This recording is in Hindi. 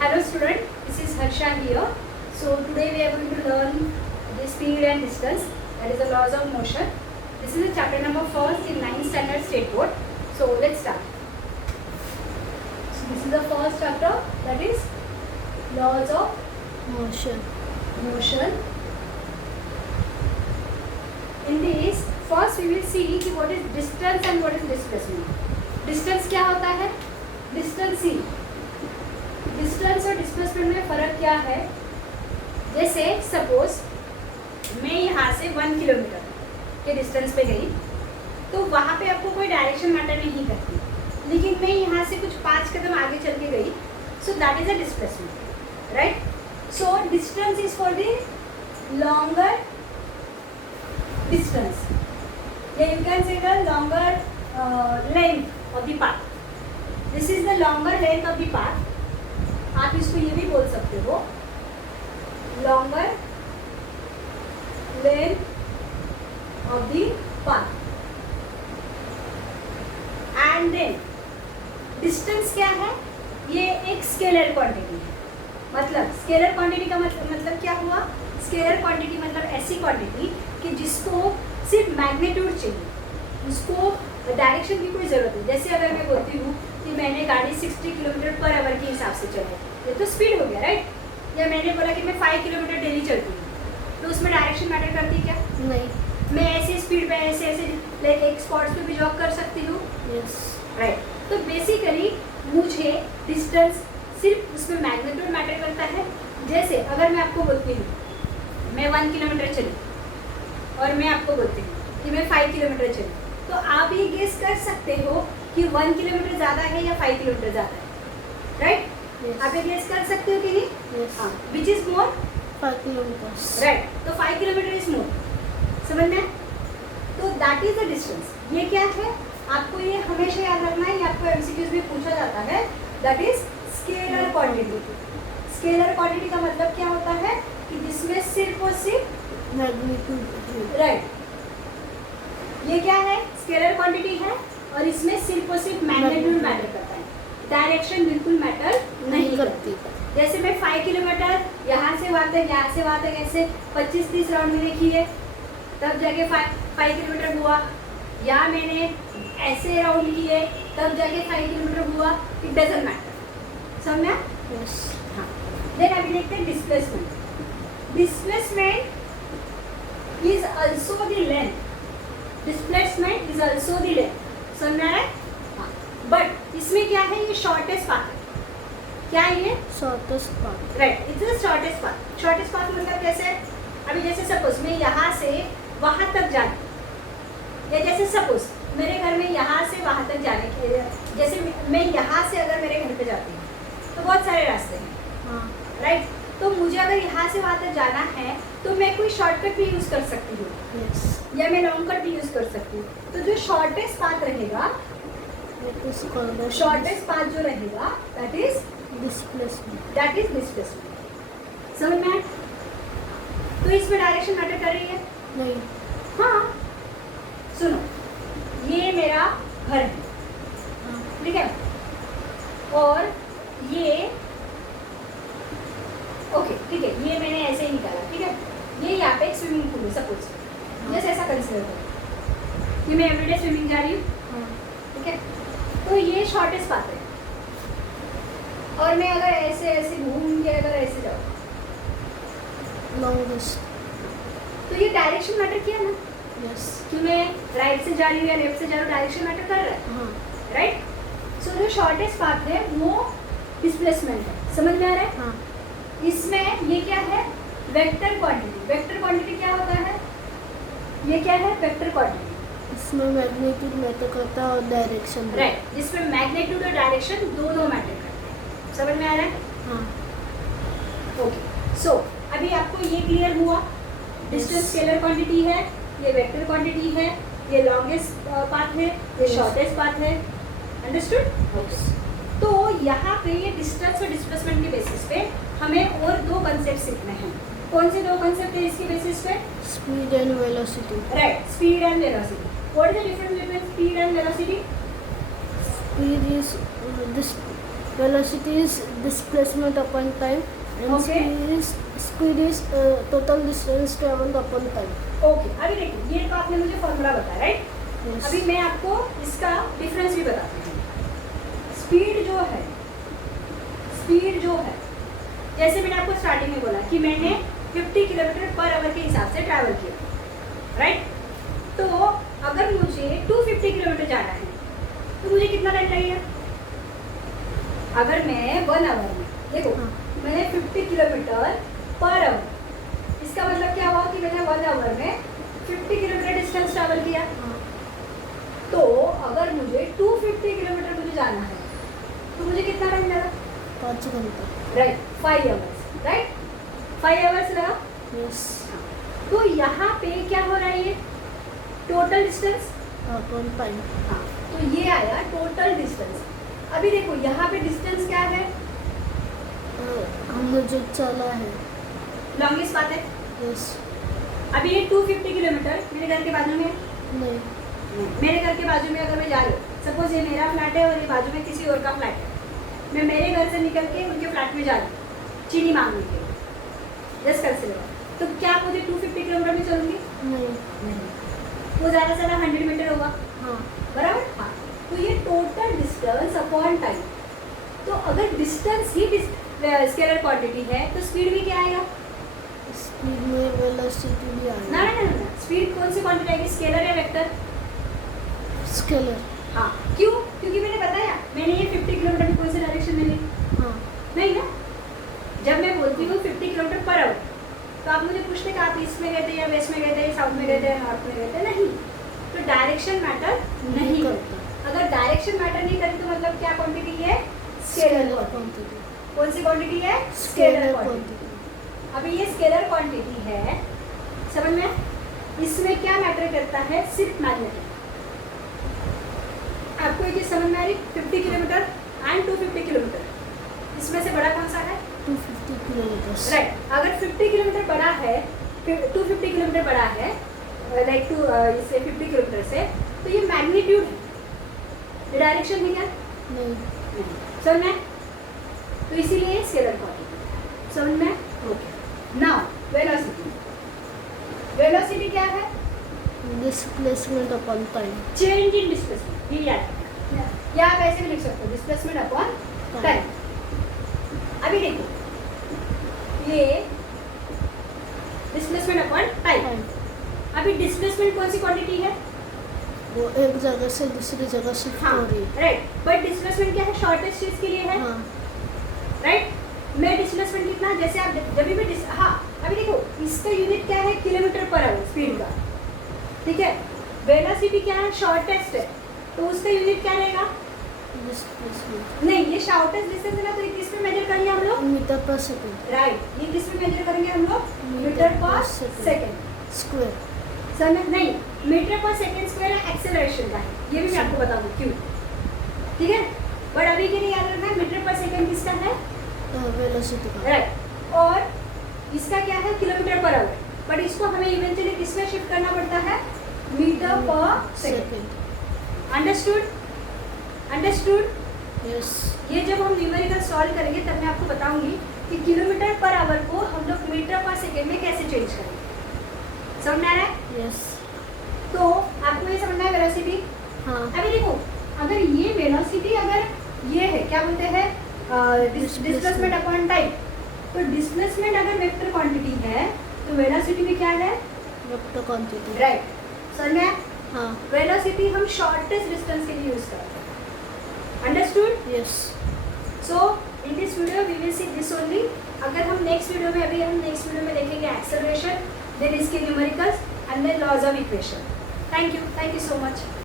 Hello student, this is Harsha here. So today we are going to learn the speed and distance, that is the laws of motion. This is the chapter number 4 in 9th standard state board. So let's start. So this is the first chapter, that is laws of motion. In this first we will see कि what is distance and what is displacement. Distance क्या होता है? Distance ही. डिस्टेंस और डिस्प्लेसमेंट में फ़र्क क्या है? जैसे सपोज मैं यहाँ से 1 किलोमीटर के डिस्टेंस पे गई तो वहाँ पे आपको कोई डायरेक्शन मैटर नहीं करती, लेकिन मैं यहाँ से कुछ 5 कदम आगे चल के गई, so that is a displacement, right? So distance is for the longer distance, या you can say the longer length of the path. This is the longer length of the path. आप इसको ये भी बोल सकते हो longer length of the path. And then distance क्या है? ये एक स्केलर क्वांटिटी है. मतलब स्केलर क्वांटिटी का मतलब क्या हुआ? स्केलर क्वांटिटी मतलब ऐसी क्वांटिटी कि जिसको सिर्फ मैग्नीट्यूड चाहिए, उसको डायरेक्शन की कोई ज़रूरत नहीं. जैसे अगर मैं बोलती हूँ कि मैंने गाड़ी 60 किलोमीटर पर आवर के हिसाब से चलाई, ये तो स्पीड हो गया, राइट? या मैंने बोला कि मैं 5 किलोमीटर डेली चलती हूँ, तो उसमें डायरेक्शन मैटर करती है क्या? नहीं. मैं ऐसे स्पीड पे ऐसे लाइक एक स्पॉट्स पे भी जॉब कर सकती हूँ, यस, राइट? तो बेसिकली मुझे डिस्टेंस सिर्फ उसमें मैग्नीट्यूड मैटर करता है. जैसे अगर मैं आपको बोलती हूँ मैं 1 किलोमीटर चली और मैं आपको बोलती हूँ कि मैं 5 किलोमीटर चली, तो आप ये गेस कर सकते हो कि 1 किलोमीटर ज़्यादा है या 5 किलोमीटर ज़्यादा है, राइट? आप ये गेस कर सकते हो कि नहीं? यस. हाँ. Which is more? 5 kilometers. Right. तो 5 किलोमीटर इज मोर. समझ में? तो दैट इज द डिस्टेंस. ये क्या है? आपको ये हमेशा याद रखना है, ये आपको एमसीक्यूज में पूछा जाता है. That is scalar quantity. Scalar quantity का मतलब क्या होता है कि जिसमें सिर्फ और सिर्फ मैग्नीट्यूड. राइट. ये क्या है? स्केलर क्वांटिटी है और इसमें सिर्फ और सिर्फ मैग्नीट्यूड मैटर करता है, डायरेक्शन बिल्कुल मैटर नहीं करती. जैसे मैं 5 किलोमीटर यहाँ से वहाँ तक, यहाँ से वहाँ तक ऐसे 25-30 राउंड में देखिए, तब जाके 5 किलोमीटर हुआ. या मैंने ऐसे राउंड किए तब जाके 5 किलोमीटर हुआ. It doesn't matter. समझा? यस. हाँ. देन अभी देखते हैं displacement. Displacement is also the length. Displacement is also the length. समझ है? हाँ. बट इसमें क्या है? ये शॉर्टेस्ट पाथ है. क्या है ये? Shortest path. Right. It's the shortest path. Shortest path मतलब कैसे? अभी जैसे सपोज मैं यहाँ से वहाँ तक जाती, या जैसे सपोज मेरे घर में यहाँ से वहाँ तक जाने के लिए, जैसे मैं यहाँ से अगर मेरे घर पे जाती हूँ तो बहुत सारे रास्ते हैं, हाँ. राइट? तो मुझे अगर यहाँ से वहाँ तक जाना है तो मैं कोई शॉर्टकट भी यूज़ कर सकती हूँ, यस. या मैं लॉन्ग कट भी यूज़ कर सकती हूँ. तो जो शॉर्टेस्ट पाथ रहेगा, That is called as shortest path जो रहेगा दैट इज displacement. डिस्प्लेसमेंट. समझ में आया? तो इसमें डायरेक्शन मैटर कर रही है. नहीं. हाँ. सुनो, ये मेरा घर है, हाँ. ठीक है? और ये ओके, ठीक है, ये मैंने ऐसे ही निकाला, ठीक है? ये यहाँ पे एक स्विमिंग पूल है सपोज. जैसे ऐसा कंसिडर करो कि मैं एवरीडे स्विमिंग जा रही हूँ, हाँ. ठीक है? तो ये शॉर्टेस्ट पाथ है. और मैं अगर ऐसे ऐसे घूम के अगर ऐसे जाऊँ Longest. तो ये डायरेक्शन मैटर किया ना, यस. कि मैं राइट से जा रही हूँ या लेफ्ट से जा रही हूँ, डायरेक्शन मैटर कर रहा है, हाँ. राइट? सो जो शॉर्टेस्ट पाथ है वो डिस्प्लेसमेंट है. समझ में आ रहा है? हाँ. इसमें ये क्या है? Vector quantity. वेक्टर क्वांटिटी क्या होता है? ये क्या है? Vector quantity. इसमें मैग्नीट्यूड मैटर करता है और डायरेक्शन. राइट. जिसमें मैग्नीट्यूड और डायरेक्शन दोनों मैटर करते हैं. समझ में आ रहा है? हाँ. ओके. सो अभी आपको ये क्लियर हुआ? डिस्टेंस स्केलर क्वांटिटी है, ये वेक्टर क्वांटिटी है, ये लॉन्गेस्ट पाथ है, ये Yes. शॉर्टेस्ट पाथ है. अंडरस्टूड? Yes. तो यहाँ पे ये डिस्टेंस और डिस्प्लेसमेंट के बेसिस पे हमें और 2 कंसेप्ट सीखने हैं. कौन से 2 कंसेप्ट है इसके बेसिस पे? Speed and velocity. Right. Speed and velocity. What is the difference between speed and velocity? Speed is this velocity is displacement upon time and Okay. speed is total distance traveled upon time. Okay, अभी देखिए ये तो आपने मुझे फॉर्मूला बताया, राइट? Yes. अभी मैं आपको इसका डिफरेंस भी बताती हूँ। स्पीड जो है जैसे मैंने आपको स्टार्टिंग में बोला कि मैंने 50 किलोमीटर पर आवर के हिसाब से ट्रैवल किया, राइट? तो अगर मुझे 250 किलोमीटर जाना है तो मुझे कितना टाइम लगेगा? अगर मैं 1 आवर में, देखो हाँ. मैंने 50 किलोमीटर पर आवर, इसका मतलब क्या हुआ कि मैंने 1 आवर में 50 किलोमीटर डिस्टेंस ट्रैवल किया। हाँ. तो अगर मुझे 250 किलोमीटर मुझे जाना है तो मुझे कितना टाइम लगा? 5 घंटा. Right, 5 hours, right? 5 आवर्स लगा। Yes. तो यहाँ पे क्या हो रहा है? ये टोटल डिस्टेंस, Upon time. हाँ, तो ये आया टोटल डिस्टेंस। अभी देखो यहाँ पे डिस्टेंस क्या है? हमने जो चला है. लॉन्गेस्ट पाथ है। Yes. अभी ये 250 किलोमीटर मेरे घर के बाजू में है। नहीं. मेरे घर के बाजू में अगर मैं जा रही हूँ, सपोज ये मेरा फ्लैट है और ये बाजू में किसी और का फ्लैट है, मैं मेरे घर से निकल के उनके फ्लैट में जा रही हूँ चीनी मांगने के लिए, जस्ट कंसिडर, तो क्या मुझे 250 किलोमीटर में चलूँगी? नहीं. वो ज़्यादा से ज़्यादा 100 मीटर होगा, हाँ. बराबर? हाँ, तो ये टोटल डिस्टेंस अपॉन टाइम। तो अगर डिस्टेंस ही स्केलर क्वांटिटी है तो स्पीड भी क्या आएगा? स्पीड में वेलोसिटी भी ना आएगा. ना ना ना, स्पीड कौन सी क्वांटिटी आएगी? स्केलर या वेक्टर? स्केलर. हाँ, क्यों? क्योंकि मैंने बताया मैंने ये 50 किलोमीटर में कौन से डायरेक्शन में ली? हाँ. नहीं ना, जब मैं बोलती हूँ 50 किलोमीटर पर आवर तो आप मुझे पूछते कि आप ईस्ट में गए थे या वेस्ट में गए थे, साउथ में गए थे या नॉर्थ में गए थे? नहीं, तो डायरेक्शन मैटर नहीं करता। अगर डायरेक्शन मैटर नहीं करती तो मतलब क्या क्वांटिटी है? Scalar quantity. कौन सी क्वांटिटी है? Scalar quantity. अभी ये स्केलर क्वांटिटी है, समझ में? इसमें क्या मैटर करता है? सिर्फ मैग्नेटिक। आपको एक चीज समझ में आ रही? 50 किलोमीटर एंड 250 किलोमीटर, इसमें से बड़ा कौन सा है? 250 किलोमीटर. राइट, अगर 50 किलोमीटर बड़ा है, 250 किलोमीटर बड़ा है, लाइक टू इससे 50 किलोमीटर से, तो ये मैग्नीट्यूड है, ये डायरेक्शन है क्या? नहीं. समझ में? तो इसीलिए स्केलर क्वांटिटी, समझ में? ओके। नाउ वेलोसिटी, वेलोसिटी क्या है? Displacement upon time. Change in displacement, ये याद रखना, या आप ऐसे भी लिख सकते हो, डिस्प्लेसमेंट अपॉन टाइम। अभी देखो ये डिस्प्लेसमेंट अपॉन टाइम। अभी डिस्प्लेसमेंट कौन सी क्वांटिटी है? वो एक जगह से दूसरी जगह शिफ्ट हाँ, हो रही है. राइट, बट डिस्प्लेसमेंट क्या है? शॉर्टेस्ट चीज के लिए है, हाँ. राइट? मैं डिस्प्लेसमेंट कितना, जैसे आप जब भी हाँ, अभी देखो इसका यूनिट क्या है? किलोमीटर पर आवर स्पीड का, ठीक है? वेलोसिटी क्या है? शॉर्टेस्ट है, तो उसका यूनिट क्या रहेगा? डिस्प्लेसमेंट. नहीं, ये शॉर्टेस्ट डिस्टेंस है ना, तो ये किस में मेजर करेंगे हम लोग? मीटर पर सेकंड. राइट, ये किस में मेजर करेंगे हम लोग? मीटर पर सेकेंड स्क्वायर. समझ? नहीं, मीटर पर सेकेंड स्क्वायर एक्सेलरेशन का है, ये भी मैं आपको बताऊंगी क्यों, ठीक है? बट अभी के लिए याद रखना है मीटर पर सेकेंड किसका है? वेलोसिटी का. राइट, और इसका क्या है? किलोमीटर पर आवर, बट इसको हमें इवेंचुअली किस में शिफ्ट करना पड़ता है? मीटर पर सेकेंड। अंडरस्टूड? अंडरस्टूड? यस. ये जब हम न्यूमेरिकल सॉल्व करेंगे तब मैं आपको बताऊंगी कि किलोमीटर पर आवर को हम लोग मीटर पर सेकेंड में कैसे चेंज करेंगे। समझ में आ रहा है? यस. तो आपको ये समझना है वेलोसिटी। हाँ. अभी देखो, अगर ये वेलोसिटी अगर ये है, क्या बोलते हैं, डिस्प्लेसमेंट अपॉन टाइम, तो डिस्प्लेसमेंट अगर वेक्टर क्वांटिटी है तो वेलोसिटी भी क्या है? Vector quantity. राइट, समझ में? हाँ. वेलोसिटी हम शॉर्टेस्ट डिस्टेंस के लिए यूज करते हैं। Understood? Yes. So in this video we will see this only. अगर हम नेक्स्ट वीडियो में देखेंगे एक्सेलरेशन, देन इसके numericals and then laws of equation. Thank you so much.